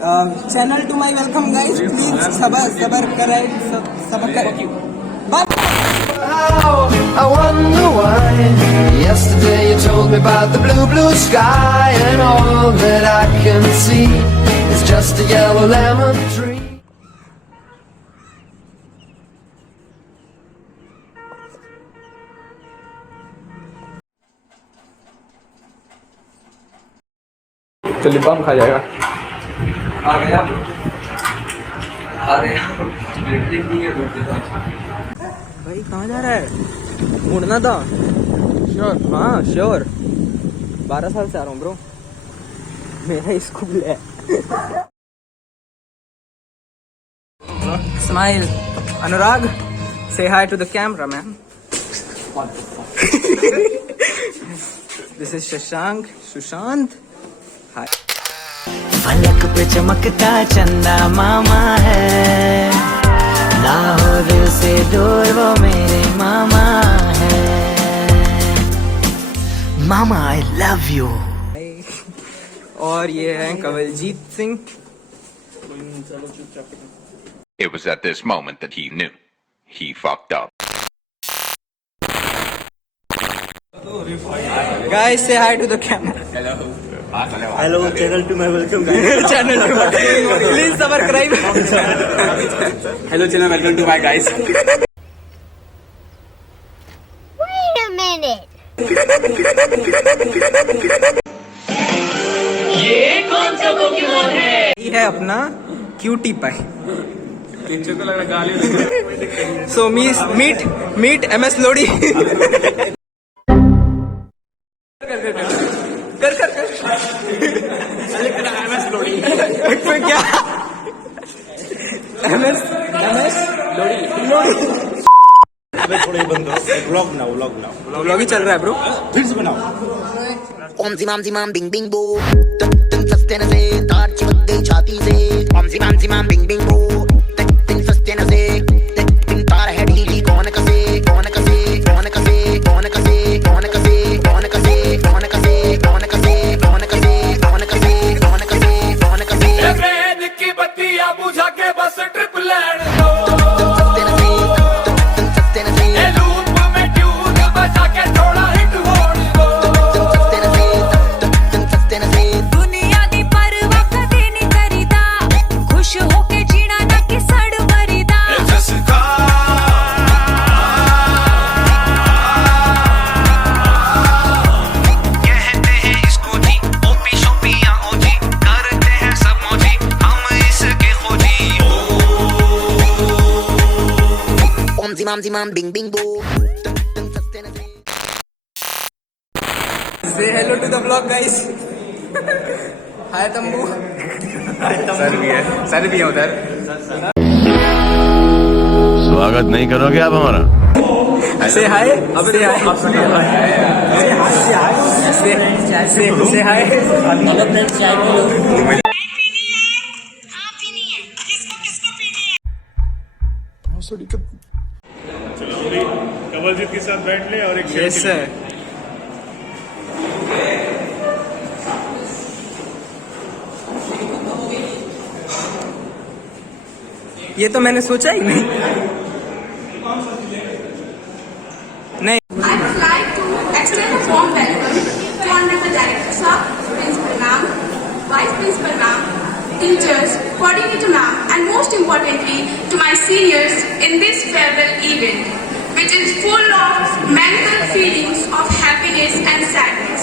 channel to my welcome guys. Please sabar karay sabar kar. Bye. I wonder why. Yesterday you told me about the blue sky, and all that I can see is just a yellow lemon tree. तो lip balm खा जाएगा। आ गया भाई कहाँ जा रहा है? मुड़ना था। श्योर? हाँ श्योर। 12 साल से आ रहा हूँ ब्रो। मेरा स्कूल है। Smile Anurag, say hi to the camera man. This is Shashank, Sushant. Hi. फलक पे चमकता चंदा मामा है, लाहौर से दूर वो मेरे मामा है। मामा आई लव यू। और ये है Kawaljeet Singh. It was at this moment that he knew. He fucked up. Guys, say hi to the camera. Hello, channel to my welcome guys. Channel to my please subscribe. Hello channel, welcome to my guys. Wait a minute. ये कौन सा Pokemon है? ये है अपना cutie pie. को लग रहा गाली। So meet MS Lodi. कर MS लोडी। क्या? MS लोडी। मैं थोड़ा ही बंद हो। व्लॉग बनाओ। व्लॉग ही चल रहा है ब्रो। फिर से बनाओ। ओम जिमाम बिंग बिंग बो, तन सस्ते न से तार चिपक गई छाती से। ओम जिमाम बिंग बिंग बो, तन सस्ते न से तार है ढीली। कौन कसे कौन कसे कौन कसे कौन कसे कौन कसे कौन कसे कौन कसे कौन कसे कौन कसे कौन कसे कौन कसे कौन कसे ट्रेन की बत्तियां बुझा के बस ट्रिप लैंड दो। सस्ते न से लूप में ट्यून बजा के थोड़ा हिट होड़ दो। सस्ते न से दुनिया दी परवाह कदे नहीं करीदा, खुश होके जीना ना कि सड़ मरीदा। कहते हैं इसको जी ओपी शोपी या ओजी, करते हैं सब मौजी हम इसके खोजी। ओम जिमाम बिंग बिंग बो, तन सस्ते न से। Say hello to the vlog guys. Hi तंबू। सर भी है उधर। स्वागत नहीं करोगे आप हमारा? Say hi. Say hi. Say hi. Kawaljeet के साथ बैठ ले और एक Yes sir. ये तो मैंने सोचा ही नहीं। नहीं। I would like to extend a warm welcome to Honorable Director Sir, Principal Ma'am, Vice Principal Ma'am, teachers, Coordinator Ma'am, and most importantly to my seniors in this farewell event, which is full of mental feelings of happiness and sadness.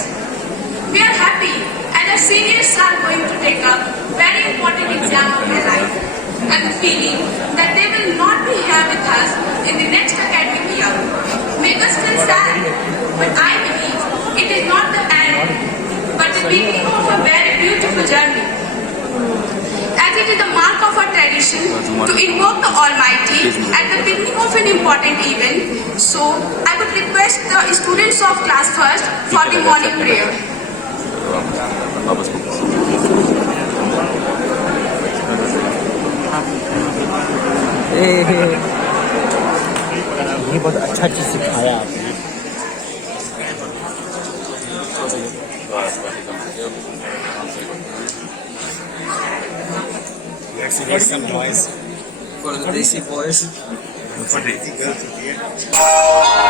We are happy as our seniors are going to take a very important exam of their life, and the feeling that they will not be here with us in the next academic year make us feel sad. But I believe it is not the end, but the beginning of a very beautiful journey. As it is the mark of our tradition to invoke the Almighty at the beginning of an important event, so I would request the students of class first for the morning prayer. ये बहुत अच्छा चीज सिखाया आपने। So make some noise. For the Desi boys. For Desi girls, okay?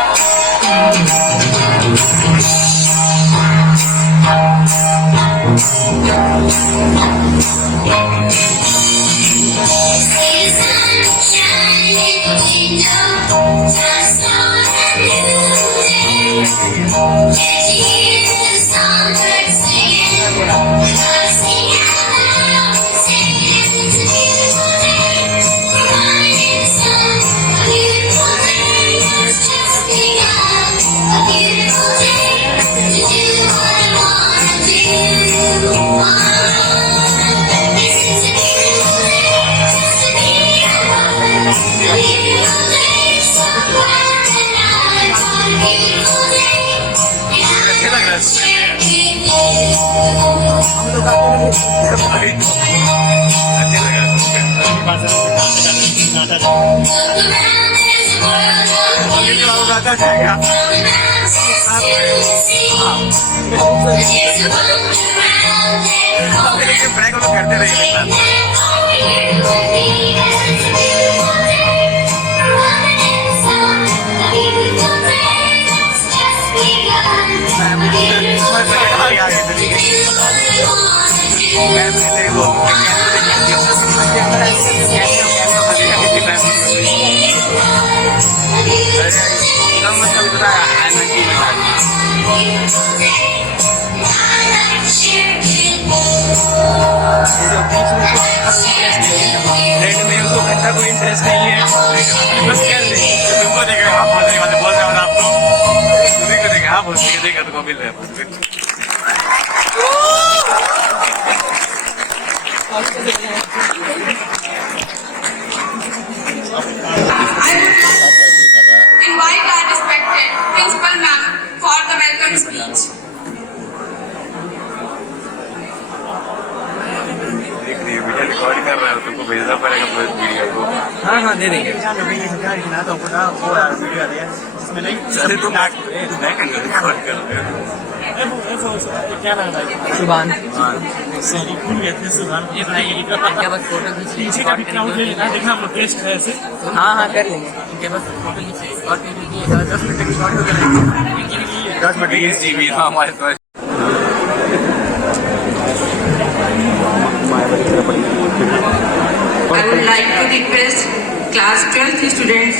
Invite our respected principal ma'am for the welcome speech. Record कर रहा है तुमको भेजना पड़ेगा पूरे वीडियो को हाँ हाँ दे देंगे रिकॉर्ड कर रहे हो सुभान हाँ हाँ कर लेंगे हमारे पास I would like to request class 12th students,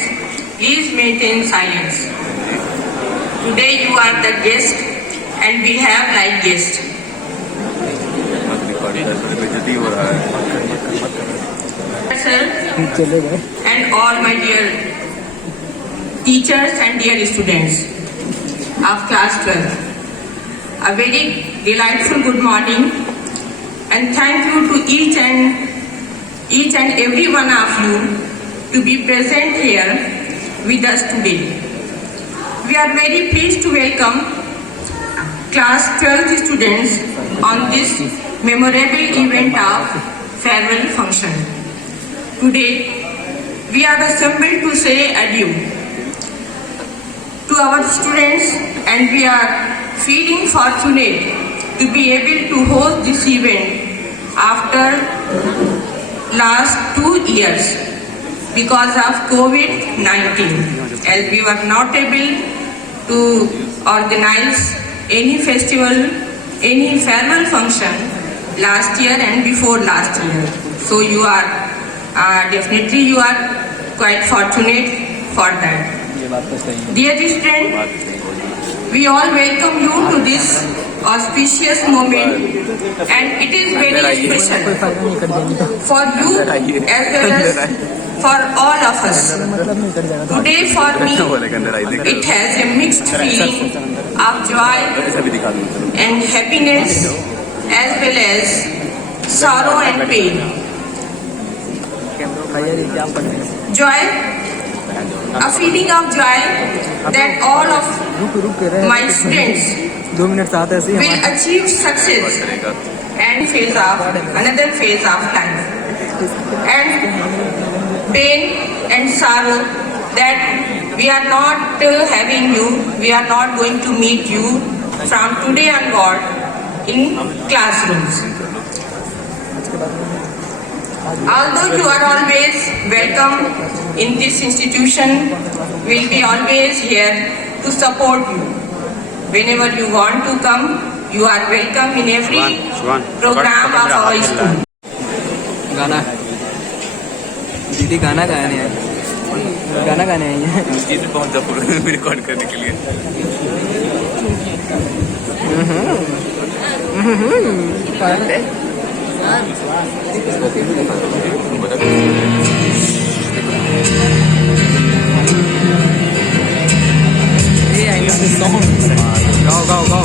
please maintain silence. Today you are the guest and we have like guest. Sir and all my dear teachers and dear students of class 12. A very delightful good morning and thank you to each and every one of you to be present here with us today. We are very pleased to welcome class 12th students on this memorable event of farewell function. Today, we are assembled to say adieu to our students and we are feeling fortunate to be able to host this event after last 2 years because of COVID-19, as we were not able to organize any festival, any farewell function last year and before last year. So you are definitely you are quite fortunate for that. Dear students, we all welcome you to this auspicious moment and it is very special for you as well as for all of us. Today for me, it has a mixed feeling of joy and happiness as well as sorrow and pain. Joy, a feeling of joy that all of my students will achieve success and another phase of life. And pain and sorrow that we are not having you, we are not going to meet you from today onward in classrooms. Although you are always welcome in this institution, we'll be always here to support you. Whenever you want to come, you are welcome in every program of our school. गाना दीदी गाना गाने हैं, गाना गाने आई हैं। मुश्किल से पहुंचा पूरा रिकॉर्ड करने के लिए। Hey, I know this song. Go, go, go.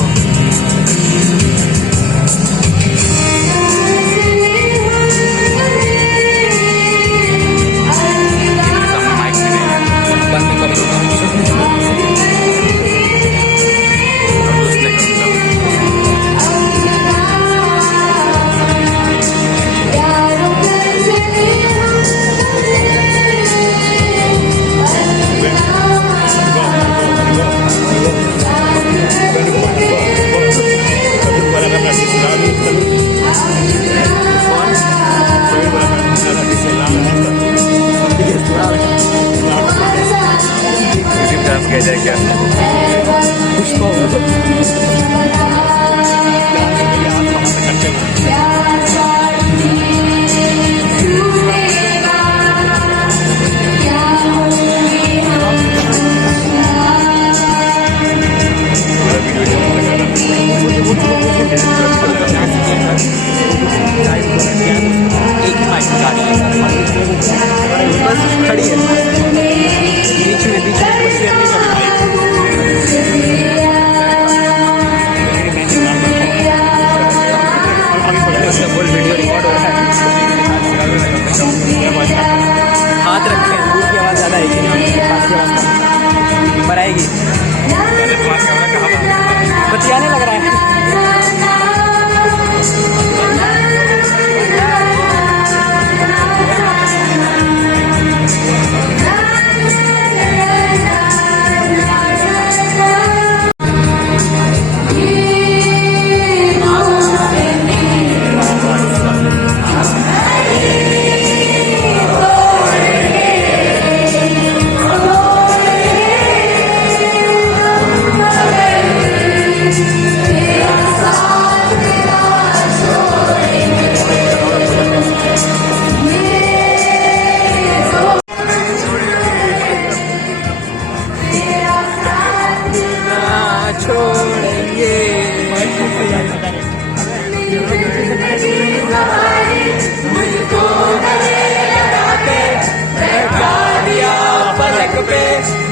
Dance किया जाए क्या? बस खड़ी है बीच में फुल वीडियो रिकॉर्ड हो रहा है। हाथ रखे दूर की आवाज़ ज़्यादा आएगी ना, पास की आवाज़ कम पर आएगी। बतियाने लग रहा है।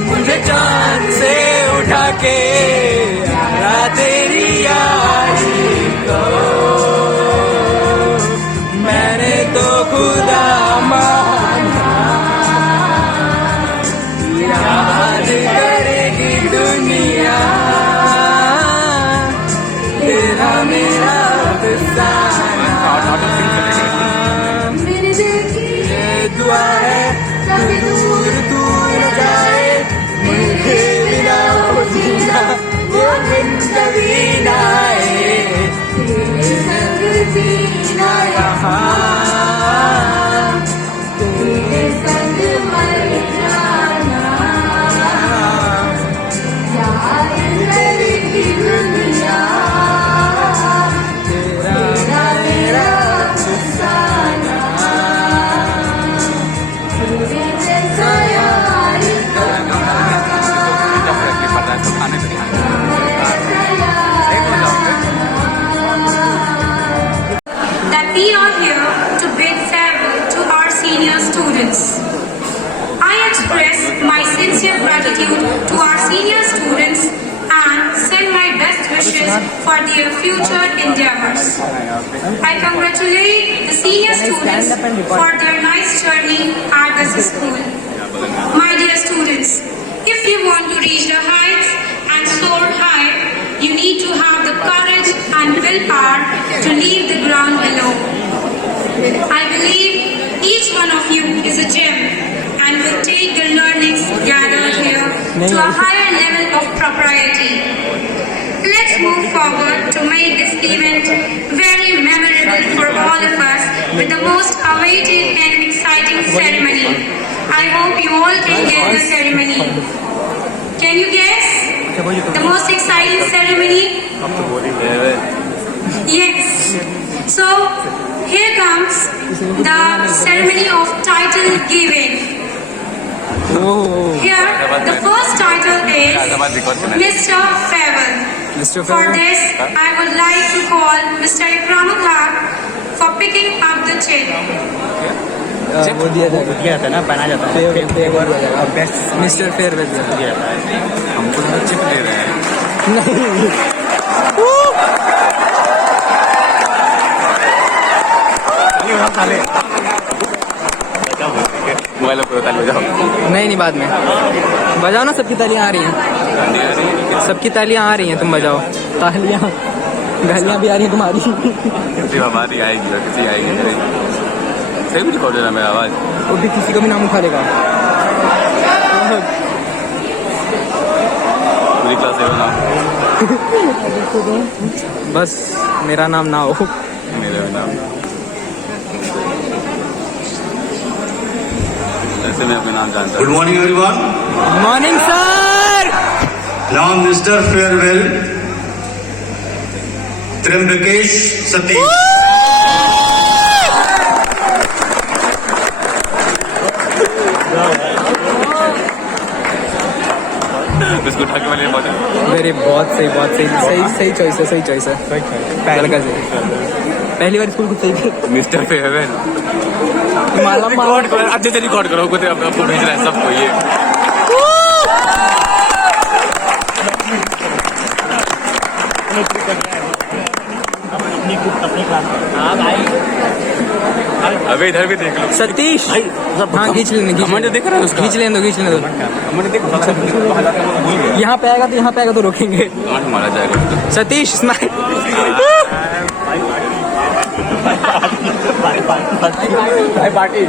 मुझे चांद से उठा के यारा तेरी यारी को मैंने तो खुदा माना, याद करेगी दुनिया तेरा मेरा अफसाना। ये दुआ है कभी दूर तू न जाए, मुझे बिना जीना ये जिंदगी ना आए, तेरे संग जीना यहाँ, तेरे संग मर जाना, याद करेगी दुनिया तेरा मेरा अफसाना। That we are here to bid farewell to our senior students. I express my sincere gratitude to our senior students and send my best wishes for their future endeavors. I congratulate the senior students for their nice journey at this school. My dear students, if you want to reach the heights and soar high, you need to have the courage and willpower to leave the ground below. I believe each one of you is a gem and will take the learnings gathered here to a higher level of propriety. Let's move forward to make this event very memorable for all of us with the most awaited and exciting ceremony. I hope you all can guess the ceremony. Can you guess the most exciting ceremony? Yes. So here comes the ceremony of title giving. Here, the first title is Mr. Farewell. For this, I would like to call Mr. Ikramul Haq for picking up the chair. वो दिया जाएगा, दिया जाता है ना, पहना जाता है बेस्ट मिस्टर फेयरवेल दिया जाता है। हमको तो चिप दे रहे हैं। मोबाइल पर ताली बजाओ। नहीं बाद में बजाओ ना, सबकी तालियां आ रही हैं, सबकी तालियां आ रही हैं, तुम बजाओ तालियां, गालियां भी आ रही हैं तुम्हारी। किसी हमारी आएगी और किसी आएगी नहीं। सही भी रिकॉर्ड है ना मेरा आवाज। वो भी किसी का भी नाम उठा लेगा। पूरी क्लास है ना। बस मेरा नाम ना हो। मेरा नाम ऐसे मैं अपना नाम जानता हूँ। Good morning everyone. Morning sir. Now mister farewell Tryambakesh Satish. Biscuit उठा के वाले बहुत वेरी बहुत सही सही चॉइस है, सही चॉइस है। लड़का सही, पहली बार स्कूल कुछ सही कर। मिस्टर फेयरवेल माला रिकॉर्ड करो, अच्छे से रिकॉर्ड करो, आपको भेज रहा है सबको ये। अबे इधर भी देख लो सतीश। हाँ खींच लेने, कमेंट देख रहा है उसका। खींच लेने दो। यहाँ पे आएगा तो रोकेंगे। कमेंट मारा जाएगा उसको। सतीश स्माइल। पार्टी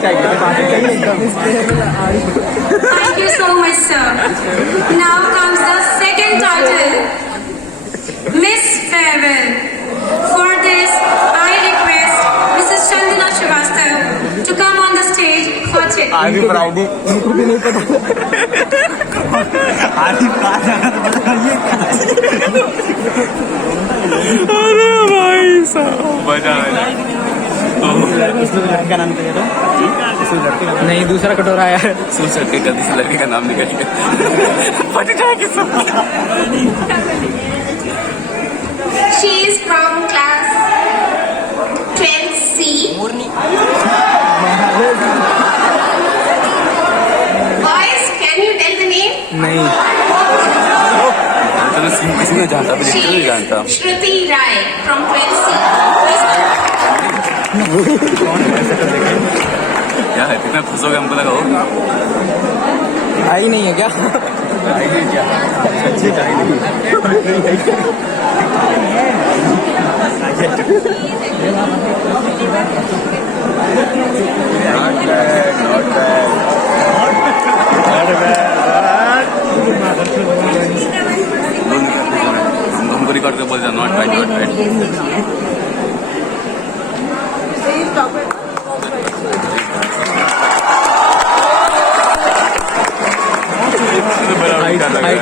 चाहिए। Thank you so much, sir. Now comes the second title, Miss Farewell. For this, I request Mrs. Chandana Srivastava to come on the stage for check. उनको भी नहीं पता। अरे भाई साहब मजा आया। लड़का नाम क्या था? नहीं, दूसरा कटोरा आया है। सोच सकते गलती से लड़के का नाम निकल गया। फट जाएगी सब। She is from class 12C. Boys, can you tell the name? नहीं, चलो सीन किसी ने जानता, She नहीं जानता। is Shruti Rai from 12C. क्या है, कितना खुश हो गया, हमको लगा हो। आई नहीं है क्या? हमको रिकॉर्ड कर बोल जा, नॉट बैड।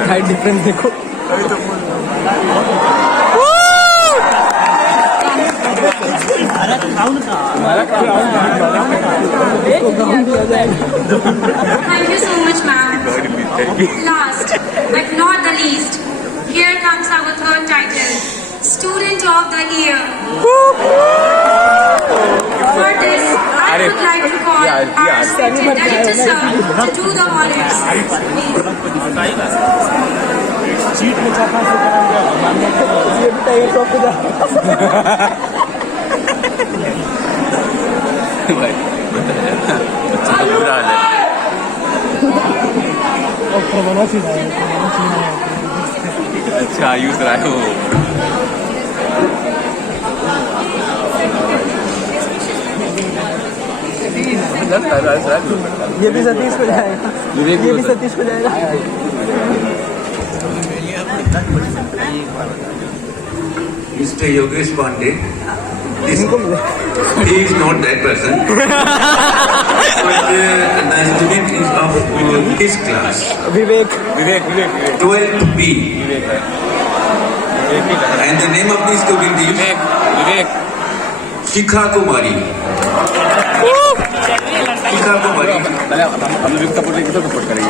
हाइट डिफरेंस देखो। Thank you so much, ma'am. Last, but not the least, here comes our third title, Student of the Year. For this, I would like to call our respected director sir to do the honors. भाई बुरा हाल है। अच्छा आयुष राय हो। ये भी सतीश को जाएगा। ये भी सतीश को जाएगा। Mister Yogesh Pandey He is not that person. But the student is of his class. Vivek 12B. And the name of the student is Shikha Kumari. Shikha Kumari. हम लोग सपोर्ट लेके तो सपोर्ट करेंगे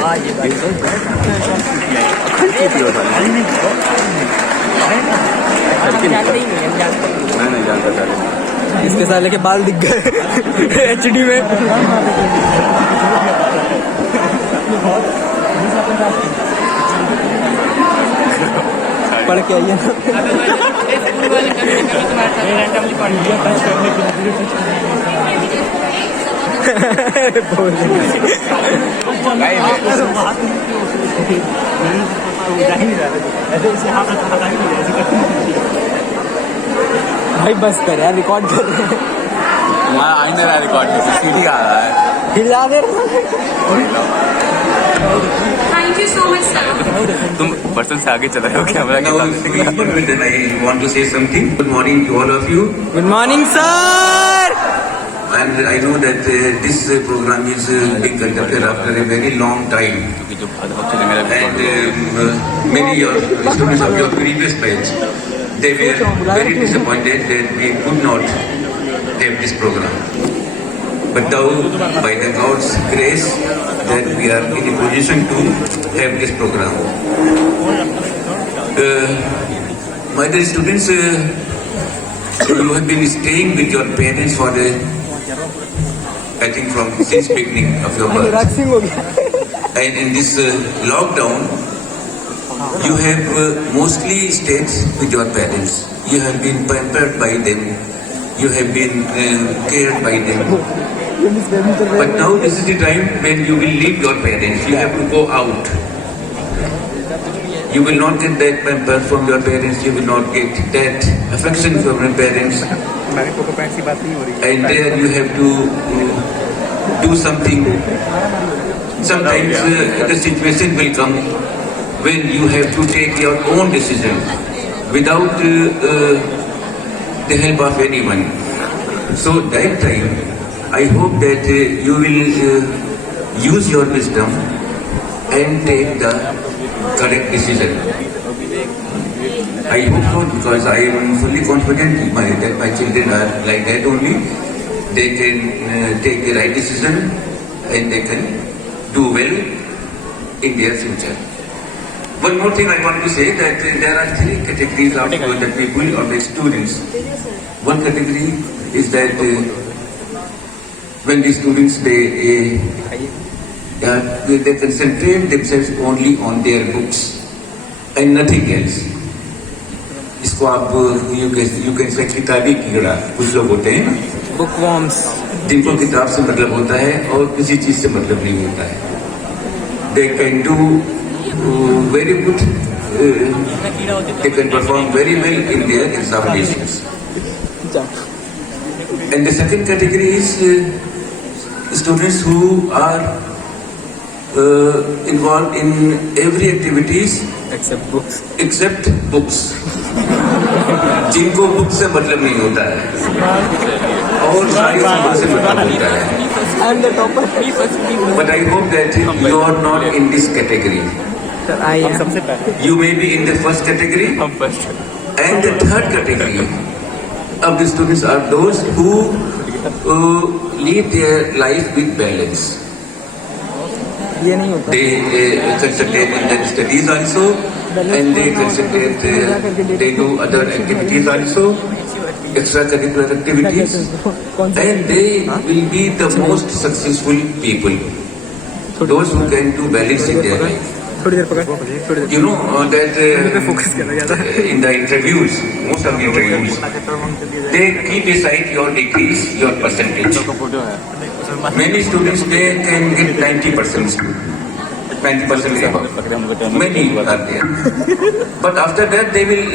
मैं नहीं जानता सर इसके साले के बाल दिख गए एचडी में पढ़ के आइए भाई बस कर यार रिकॉर्ड कर रहे हैं वहाँ आ नहीं रहा रिकॉर्ड में सीढ़ी आ रहा है हिला दे Thank you so much, sir. तुम पर्सन से आगे चल रहे हो कैमरा के Now, सामने then I want to say something. Good morning to all of you. Good morning sir And I know that this program is being conducted after a very long time. क्योंकि जो बच्चे ने मेरा And many of the students of your previous batch, they were very disappointed that we could not have this program. But now, by the God's grace, that we are in a position to have this program. My dear students, you have been staying with your parents for I think from since beginning of your birth. Anurag Singh हो गया And in this lockdown, you have mostly stayed with your parents. You have been pampered by them. You have been cared by them. But now this is the time when you will leave your parents. You have to go out. You will not get that pamper from your parents. You will not get that affection from your parents. And there you have to do something. Sometimes the situation will come when you have to take your own decision without the help of anyone. So that time, I hope that you will use your wisdom and take the correct decision. I hope so, because I am fully confident that my children are like that only. They can take the right decision and they can do well in their future. One more thing I want to say, that there are three categories of the people or the students. One category is that when the students they concentrate themselves only on their books and nothing else. इसको आप you can say किताबी कीड़ा कुछ लोग होते हैं book worms जिनको किताब से मतलब होता है और किसी चीज से मतलब नहीं होता है. They can do very good. They can perform very well in their examinations. And the second category is students who are involved in every activities except books. जिनको बुक से मतलब नहीं होता है और सारी चीजों से मतलब होता है. But I hope that you are not in this category. You may be in the first category, and the third category of the students are those who lead their life with balance. ये नहीं होता. They concentrate in their studies also, and they concentrate. They do other activities also, extracurricular activities, and they will be the most successful people. Those who can do balance in their life. You know that in the interviews, most of the interviews, they keep aside your degrees, your percentage. Many students they can get 90%, 90% above. Many are there. But after that, they will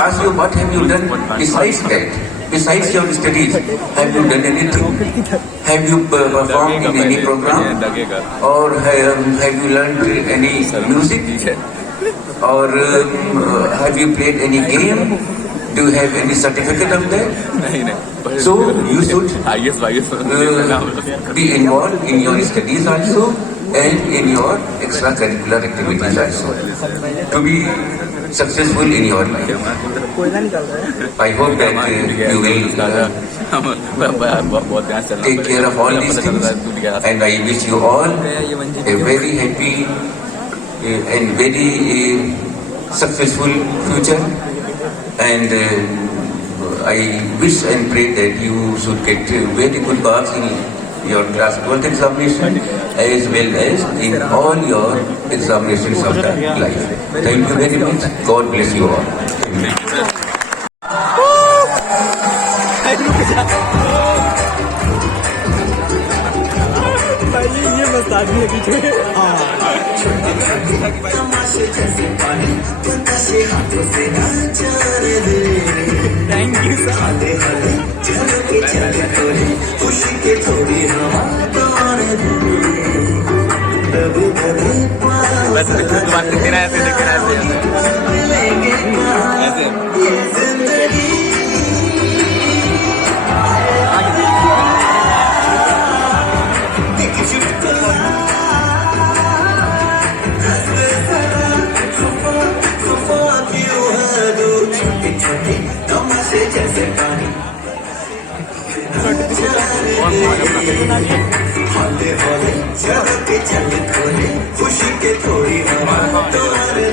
ask you, what have you done besides that? Besides your studies, have you done anything? Have you performed in any program? Or have you learned any music? Or have you played any game? Do you have any certificate of that? नहीं नहीं. So you should IS be involved in your studies also and in your extracurricular activities also to be successful in your life. I hope that you will बहुत ध्यान से take care of all these things, and I wish you all a very happy and very successful future, and I wish and pray that you should get very good marks in your class 12th examination as well as in all your examinations of the life. Thank you very much. God bless you all. ये मस्त आदमी है पीछे. Thank you sir. बस तुम्हारे दिख रहा है ऐसे खुशी के थोड़ी हवा तुम्हारे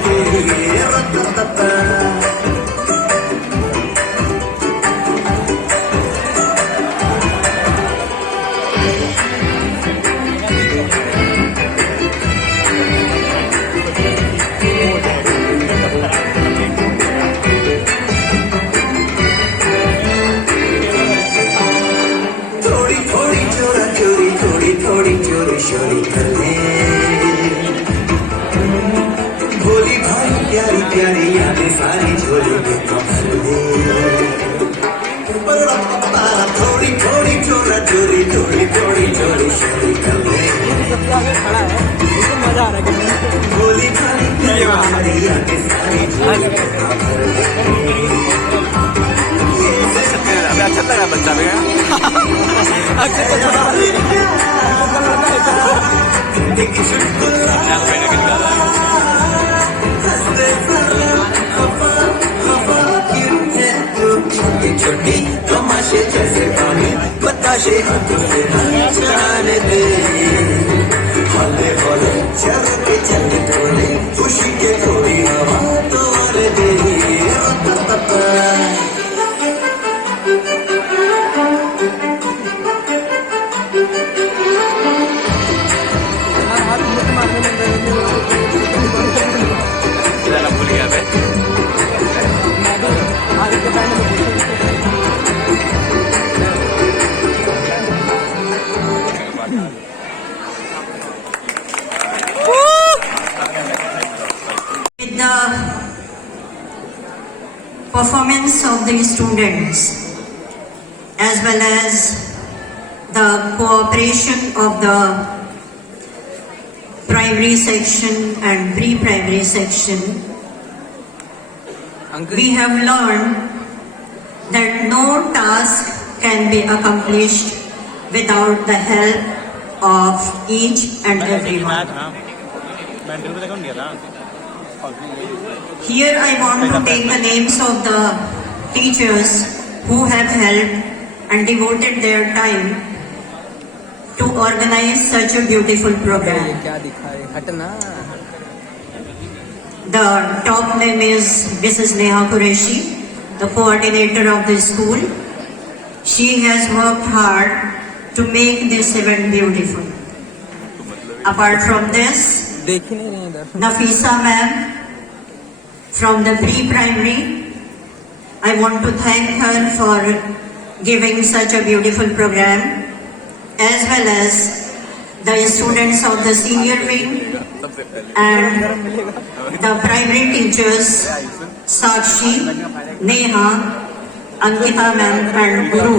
प्यारी यादें सारी झोली में थोड़ी थोड़ी चोरा चोरी थोड़ी थोड़ी चोरी चोरी कर ले मजा आ रहा है. गोली भारी प्यारी यादें सारी झोली में अच्छा लगा बच्चा भी छोटी तमाशे जैसे पानी बताशे हाथों से चलाने दे हौले हौले चल के चल थोड़े खुशी के थोड़ी हवा तो वाले दे भूल गया मैं. With the performance of the students as well as the cooperation of the primary section and pre-primary section, we have learned that no task can be accomplished without the help of each and everyone. Here I want to take the names of the teachers who have helped and devoted their time to organize such a beautiful program. क्या दिखाए हटना. The top name is Mrs. Neha Qureshi, the coordinator of the school. She has worked hard to make this event beautiful. Apart from this, Nafisa ma'am from the pre-primary, I want to thank her for giving such a beautiful program, as well as the students of the senior wing and the primary teachers Sakshi, Neha, Ankita ma'am and Guru.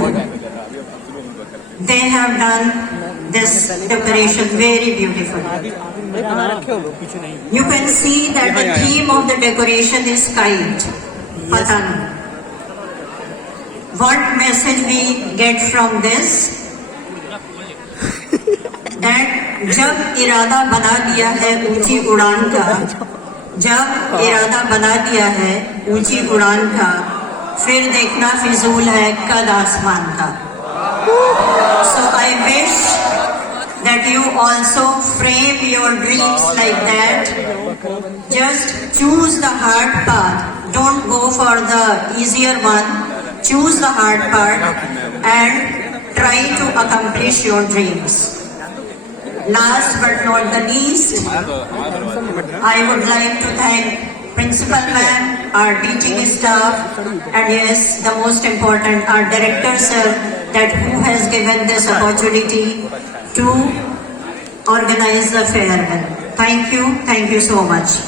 They have done this decoration very beautifully. You can see that the theme of the decoration is kite, Patan. what message we get from this? That जब इरादा बना दिया है ऊंची उड़ान का, जब इरादा बना दिया है ऊंची उड़ान का, फिर देखना फिजूल है कद आसमान का. So I wish that you also frame your dreams like that. Just choose the hard path. Don't go for the easier one. Choose the hard path and try to accomplish your dreams. Last but not the least, I would like to thank Principal Ma'am, our teaching staff, and yes, the most important, our Director Sir, that who has given this opportunity to organize the farewell. Thank you so much.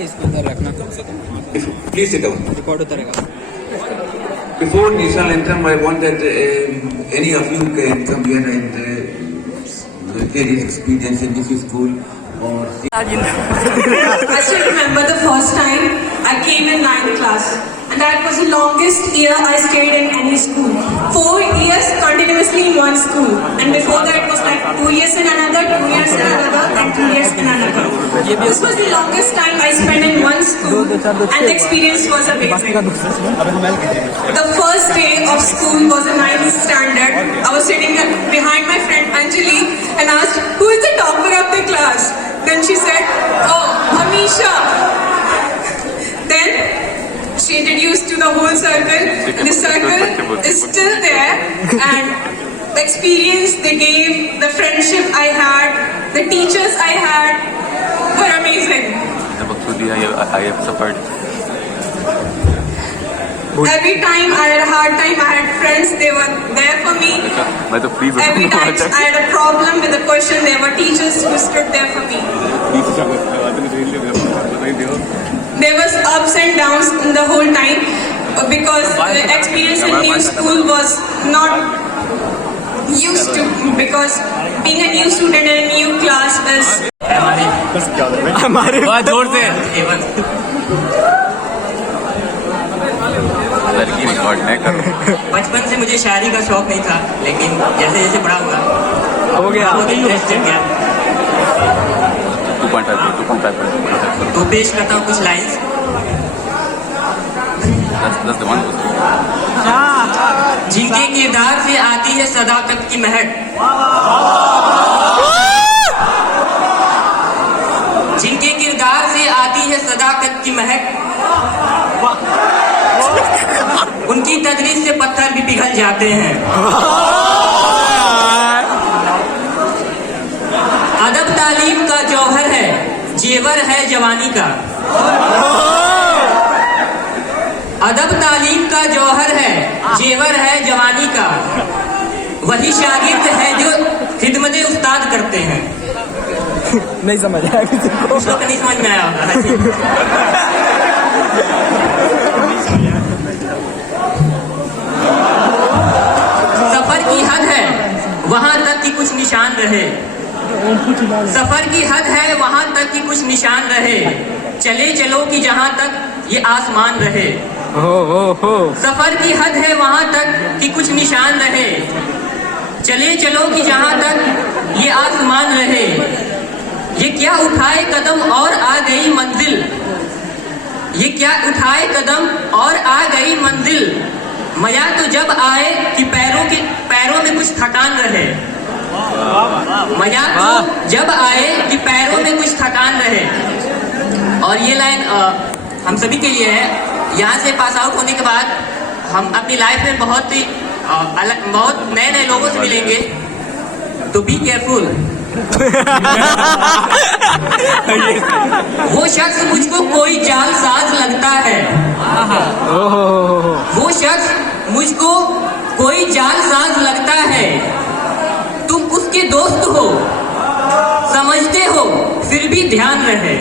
इसके अंदर रखना कम से कम. Please sit down. Record होता रहेगा. Before Nishan anthem, I want that any of you can come here and share his experience in this school. Or I still remember the first time I came in 9th class, and that was the longest year I stayed in any school. 4 years continuously in one school, and before that it was like 2 years in another, 2 years in another, and 2 years in another. This was the longest time I spent in one school, and the experience was amazing. The first day of school was a 9th standard. I was sitting behind my friend Anjali and asked, "Who is the topper of the class?" Then she said, "Oh, Hamisha." Then she introduced to the whole circle, and the circle is still there, and the experience they gave, the friendship I had, the teachers I had were amazing. I have suffered. Every time I had a hard time, I had friends, they were there for me. Every time I had a problem with a question, there were teachers who stood there for me. There was ups and downs in the whole time because the experience in new school was not used to, because being a new student in a new class is हमारे बहुत जोर से. लड़की record नहीं कर. बचपन से मुझे शायरी का शौक नहीं था, लेकिन जैसे जैसे बड़ा हुआ हो गया. तो पेश करता हूँ कुछ लाइन्स. जिनके किरदार से आती है सदाकत की महक, जिनके किरदार से आती है सदाकत की महक, उनकी तदरीस से पत्थर भी पिघल जाते हैं. अदब तालीम का जौहर है, जेवर है जवानी का. अदब तालीम का जौहर है, जेवर है जवानी का. वही शागिर्द है जो खिदमत उस्ताद करते हैं. नहीं समझ आया किसी को, उसको नहीं समझ में आया होगा. सफर की हद है वहां तक कि कुछ निशान रहे. सफर की हद है वहां तक कि कुछ निशान रहे. चले चलो कि जहां तक ये आसमान रहे. सफर की हद है वहां तक कि कुछ निशान रहे. चले चलो कि जहां तक ये आसमान रहे. ये क्या उठाए कदम और आ गई मंजिल. ये क्या उठाए कदम और आ गई मंजिल. मया तो जब आए कि पैरों में कुछ थकान रहे. मया तो जब आए कि पैरों में कुछ थकान रहे. और ये लाइन हम सभी के लिए है. यहाँ से पास आउट होने के बाद हम अपनी लाइफ में बहुत नए नए लोगों से मिलेंगे, तो बी केयरफुल. वो शख्स मुझको कोई जालसाज लगता है. वो शख्स मुझको कोई जालसाज लगता है. तुम उसके दोस्त हो, समझते हो, फिर भी ध्यान रहे.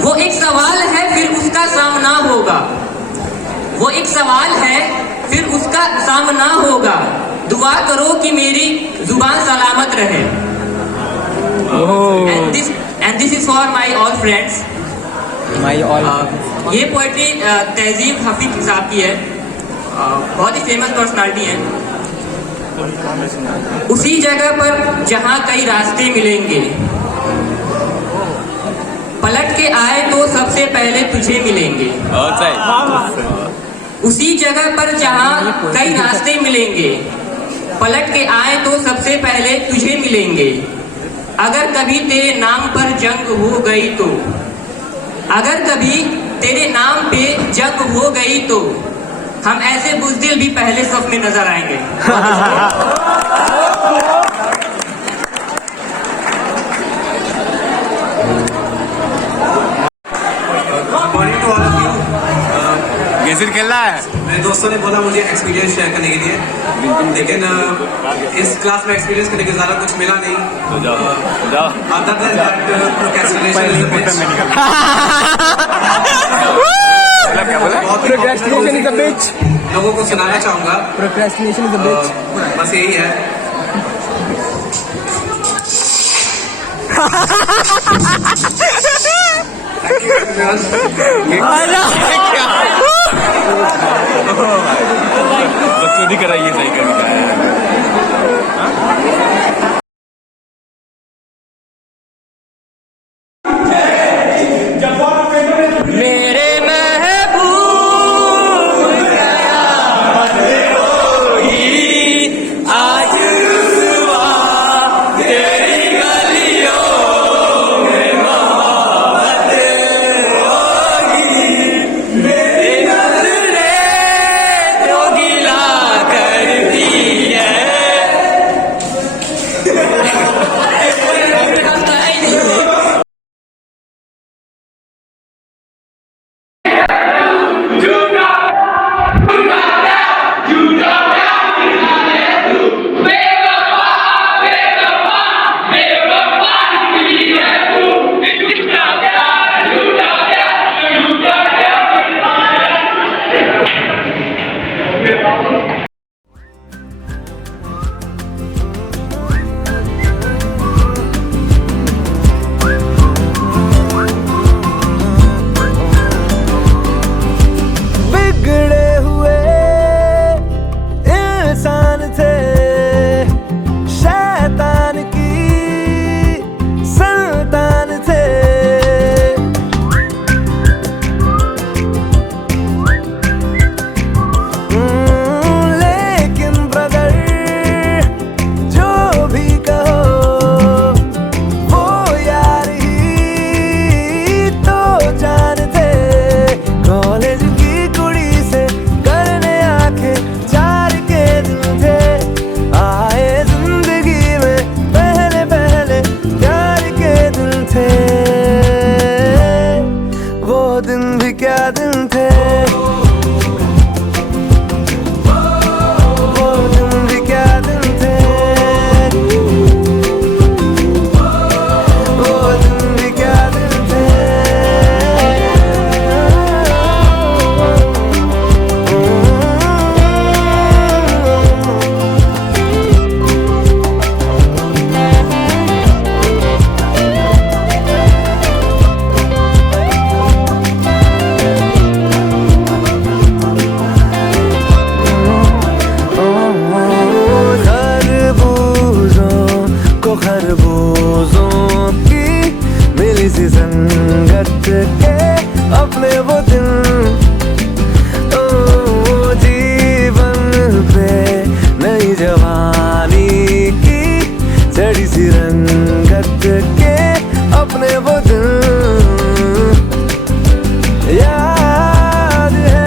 वो एक सवाल है फिर उसका सामना होगा, वो एक सवाल है फिर उसका सामना होगा। दुआ करो कि मेरी जुबान सलामत रहे। And this is for my all friends. ये पोएट्री तहजीब हफीज साहब की है, बहुत ही फेमस पर्सनालिटी है। उसी जगह पर जहां कई रास्ते मिलेंगे, पलट के आए तो सबसे पहले तुझे मिलेंगे। उसी जगह पर जहां कई रास्ते मिलेंगे, पलट के आए तो सबसे पहले तुझे मिलेंगे। अगर कभी तेरे नाम पर जंग हो गई तो, अगर कभी तेरे नाम पे जंग हो गई तो हम ऐसे बुज़दिल भी पहले सफ में नजर आएंगे। Morning to all of you. गेसिर खेल रहा है। मेरे दोस्तों ने बोला मुझे एक्सपीरियंस शेयर करने के लिए, लेकिन इस क्लास में एक्सपीरियंस करने के ज़्यादा कुछ मिला नहीं। Other than that procrastination is a bitch. क्या बोला? Procrastination is a bitch. लोगों को सुनाना चाहूँगा, Procrastination is a bitch. बस यही है। बकचोदी कराइए सही कर। मेरे महबूब आज रुसवा तेरी गलियों में मोहब्बत होगी। मेरी नज़रें जो गिला करती है। बिगड़े हुए इंसान थे, शैतान की संतान थे। लेकिन ब्रदर जो भी कहो, वो यार ही तो जान थे। कॉलेज की कुड़ी से करने आंखें चार के दिन थे। आए जिंदगी में पहले पहले प्यार के दिन थे। वो दिन भी क्या दिन थे, वो दिन भी क्या दिन थे, वो दिन भी क्या दिन थे। खरबूजों को खरबूजों की मिली सी संगत के अपने वो दिन। ओ जीवन पे नई जवानी की चढ़ी सी रंगत के अपने वो दिन। याद है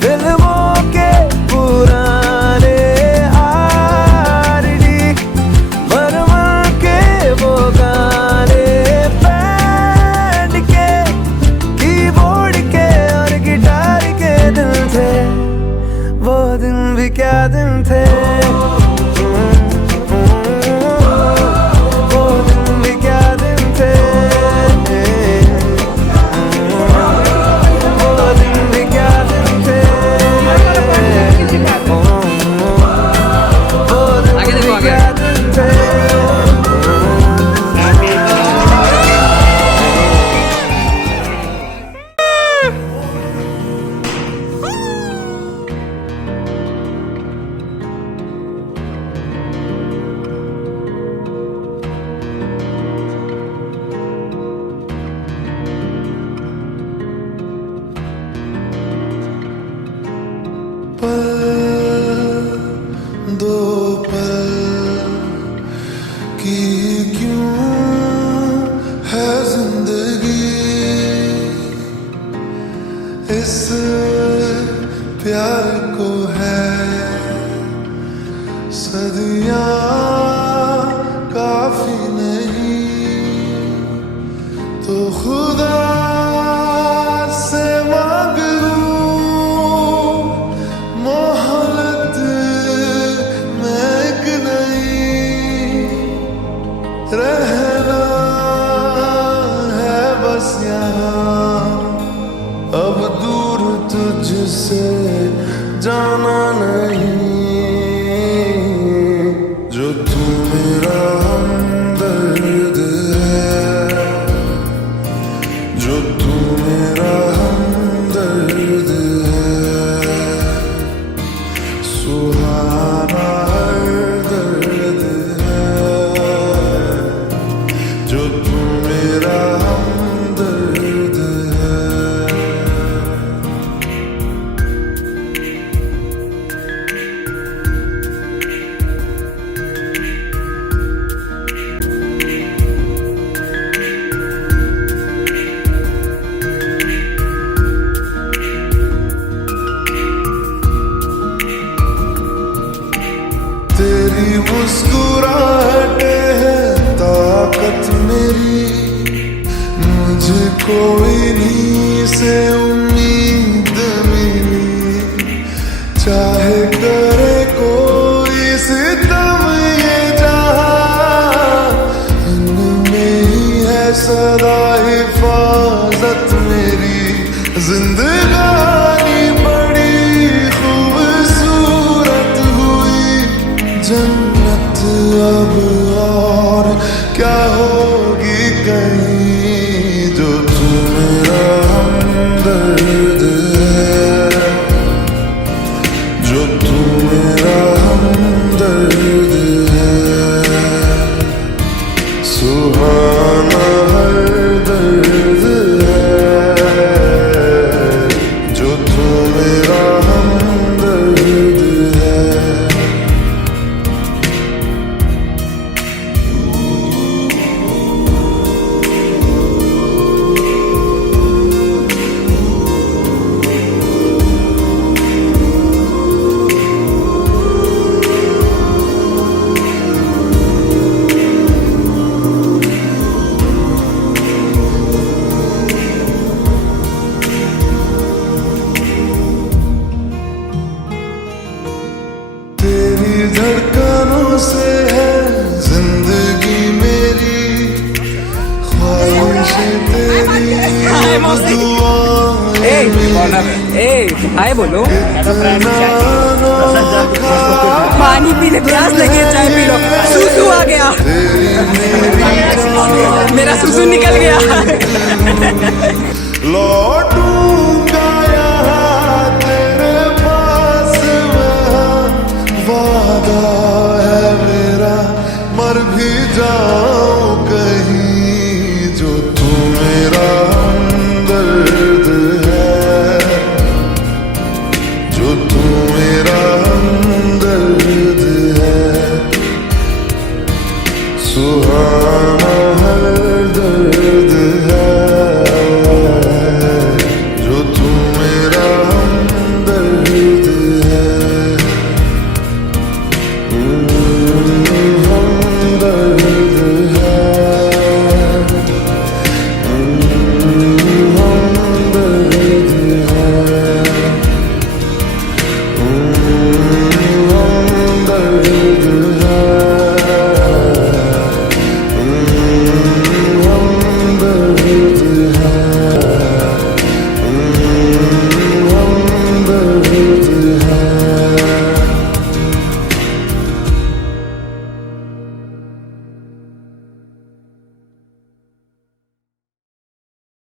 फिल्मों के पुराने आरडी, बर्मन के वो गाने, बैंड के कीबोर्ड के और गिटार के दिन थे। वो दिन भी क्या दिन थे, वो दिन भी क्या दिन थे। दो पल की क्यों है जिंदगी, इस प्यार को है सदियां काफी नहीं, तो खुदा से मांग लूं मोहब्बत में एक नहीं, रहना है बस यहाँ अब दूर तुझसे जाना नहीं, जो तू मेरा हमदर्द है, जो तू मेरा हमदर्द है, सुहाना हर दर्द है, जो तू मेरा हमदर्द है। तेरी मुस्कुराहटे है ताकत मेरी, मुझे कोई नहीं से उम्मीद मिली, चाहे करे कोई सितम ये जहां, इनमें ही है सदा हिफाजत मेरी, जिंदगानी बड़ी खूबसूरत हुई, जन्नत अब और क्या होगी कहीं, जो तू मेरा हमदर्द है, जो तू मेरा हमदर्द है, सुहाना हर दर्द है, जो तू मेरा हमदर्द है। तेरी धड़कनों से है जिंदगी मेरी, ख्वाहिशें तेरी दुआएं मेरी, हाय बोलो, इतना अनोखा पानी पीने प्यास लगी है, चाय पी लो, सूसू आ गया, तेरी मेरी जान, मेरा सूसू निकल गया। लौटूंगा यहाँ तेरे पास मैं, वादा है मेरा मर भी जा